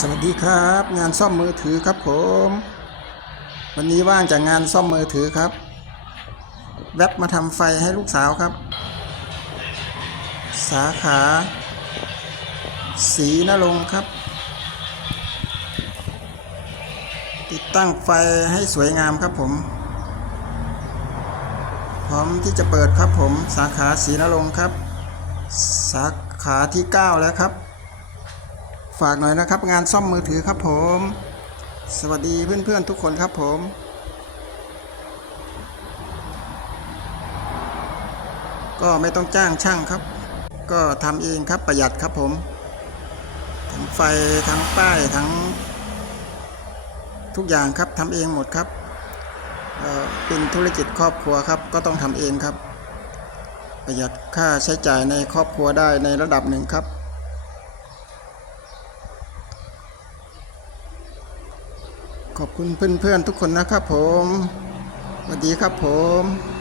สวัสดีครับ งานซ่อมมือถือครับผม วันนี้ว่างจากงานซ่อมมือถือครับ แวบมาทำไฟให้ลูกสาวครับ สาขา สีนรงค์ครับ ติดตั้งไฟให้สวยงามครับผม พร้อมที่จะเปิดครับผม สาขาสีนรงครับ สาขาที่ 9 แล้วครับ ฝากหน่อยนะครับ งานซ่อมมือถือครับผม สวัสดีเพื่อนๆทุกคนครับผมก็ไม่ต้องจ้างช่างครับ ก็ทำเองครับประหยัดครับผม ทั้งไฟทั้งป้ายทั้ง ทุกอย่างครับทำเองหมดครับเเป็นธุรกิจครอบครัวครับ ก็ต้องทำเองครับ ประหยัดค่าใช้จ่ายในครอบครัวได้ในระดับหนึ่งครับ ขอบคุณเพื่อนๆทุกคนนะครับผมสวัสดีครับผม